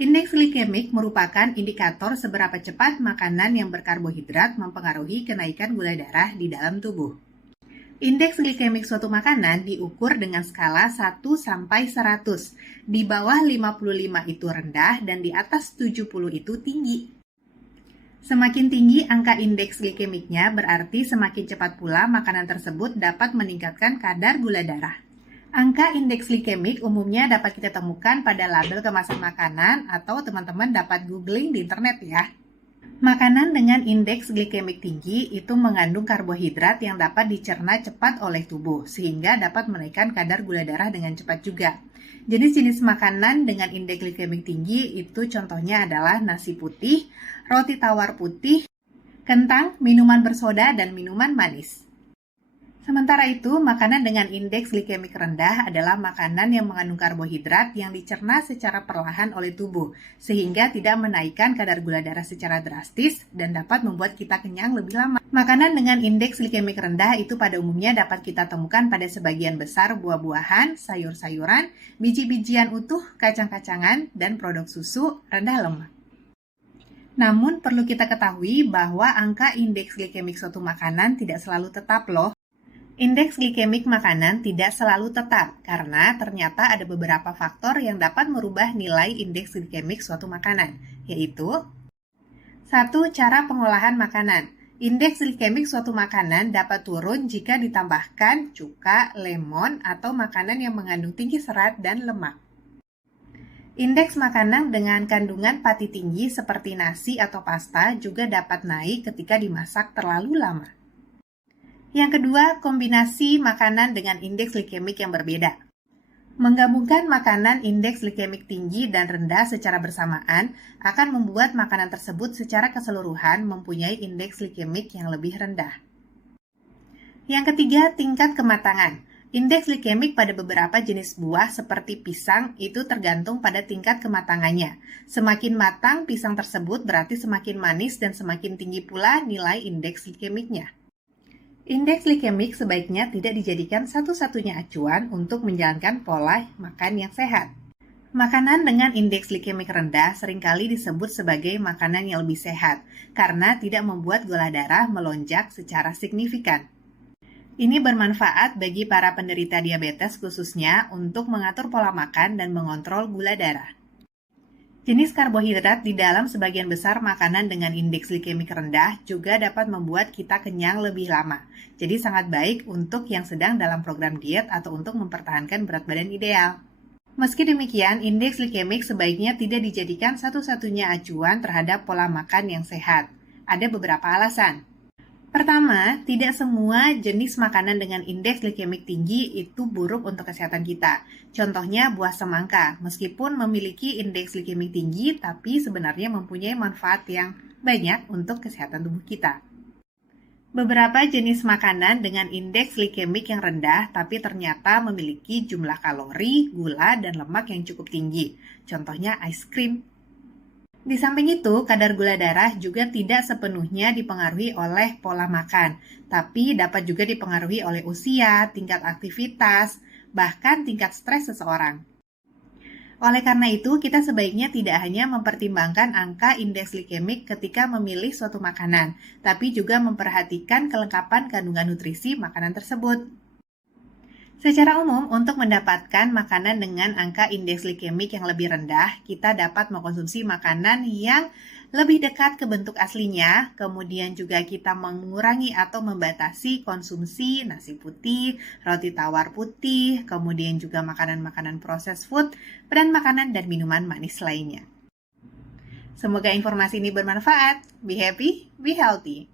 Indeks glikemik merupakan indikator seberapa cepat makanan yang berkarbohidrat mempengaruhi kenaikan gula darah di dalam tubuh. Indeks glikemik suatu makanan diukur dengan skala 1 sampai 100. Di bawah 55 itu rendah dan di atas 70 itu tinggi. Semakin tinggi angka indeks glikemiknya berarti semakin cepat pula makanan tersebut dapat meningkatkan kadar gula darah. Angka indeks glikemik umumnya dapat kita temukan pada label kemasan makanan atau teman-teman dapat googling di internet ya. Makanan dengan indeks glikemik tinggi itu mengandung karbohidrat yang dapat dicerna cepat oleh tubuh, sehingga dapat menaikkan kadar gula darah dengan cepat juga. Jenis-jenis makanan dengan indeks glikemik tinggi itu contohnya adalah nasi putih, roti tawar putih, kentang, minuman bersoda, dan minuman manis. Sementara itu, makanan dengan indeks glikemik rendah adalah makanan yang mengandung karbohidrat yang dicerna secara perlahan oleh tubuh, sehingga tidak menaikkan kadar gula darah secara drastis dan dapat membuat kita kenyang lebih lama. Makanan dengan indeks glikemik rendah itu pada umumnya dapat kita temukan pada sebagian besar buah-buahan, sayur-sayuran, biji-bijian utuh, kacang-kacangan, dan produk susu rendah lemak. Namun, perlu kita ketahui bahwa angka indeks glikemik suatu makanan tidak selalu tetap loh. Indeks glikemik makanan tidak selalu tetap karena ternyata ada beberapa faktor yang dapat merubah nilai indeks glikemik suatu makanan, yaitu 1. Cara pengolahan makanan. Indeks glikemik suatu makanan dapat turun jika ditambahkan cuka, lemon, atau makanan yang mengandung tinggi serat dan lemak. Indeks makanan dengan kandungan pati tinggi seperti nasi atau pasta juga dapat naik ketika dimasak terlalu lama. Yang kedua, kombinasi makanan dengan indeks glikemik yang berbeda. Menggabungkan makanan indeks glikemik tinggi dan rendah secara bersamaan akan membuat makanan tersebut secara keseluruhan mempunyai indeks glikemik yang lebih rendah. Yang ketiga, tingkat kematangan. Indeks glikemik pada beberapa jenis buah seperti pisang itu tergantung pada tingkat kematangannya. Semakin matang pisang tersebut berarti semakin manis dan semakin tinggi pula nilai indeks glikemiknya. Indeks glikemik sebaiknya tidak dijadikan satu-satunya acuan untuk menjalankan pola makan yang sehat. Makanan dengan indeks glikemik rendah seringkali disebut sebagai makanan yang lebih sehat karena tidak membuat gula darah melonjak secara signifikan. Ini bermanfaat bagi para penderita diabetes khususnya untuk mengatur pola makan dan mengontrol gula darah. Jenis karbohidrat di dalam sebagian besar makanan dengan indeks glikemik rendah juga dapat membuat kita kenyang lebih lama. Jadi sangat baik untuk yang sedang dalam program diet atau untuk mempertahankan berat badan ideal. Meski demikian, indeks glikemik sebaiknya tidak dijadikan satu-satunya acuan terhadap pola makan yang sehat. Ada beberapa alasan. Pertama, tidak semua jenis makanan dengan indeks glikemik tinggi itu buruk untuk kesehatan kita. Contohnya buah semangka, meskipun memiliki indeks glikemik tinggi, tapi sebenarnya mempunyai manfaat yang banyak untuk kesehatan tubuh kita. Beberapa jenis makanan dengan indeks glikemik yang rendah, tapi ternyata memiliki jumlah kalori, gula, dan lemak yang cukup tinggi. Contohnya es krim. Di samping itu, kadar gula darah juga tidak sepenuhnya dipengaruhi oleh pola makan, tapi dapat juga dipengaruhi oleh usia, tingkat aktivitas, bahkan tingkat stres seseorang. Oleh karena itu, kita sebaiknya tidak hanya mempertimbangkan angka indeks glikemik ketika memilih suatu makanan, tapi juga memperhatikan kelengkapan kandungan nutrisi makanan tersebut. Secara umum, untuk mendapatkan makanan dengan angka indeks glikemik yang lebih rendah, kita dapat mengkonsumsi makanan yang lebih dekat ke bentuk aslinya, kemudian juga kita mengurangi atau membatasi konsumsi nasi putih, roti tawar putih, kemudian juga makanan-makanan processed food, dan makanan dan minuman manis lainnya. Semoga informasi ini bermanfaat. Be happy, be healthy.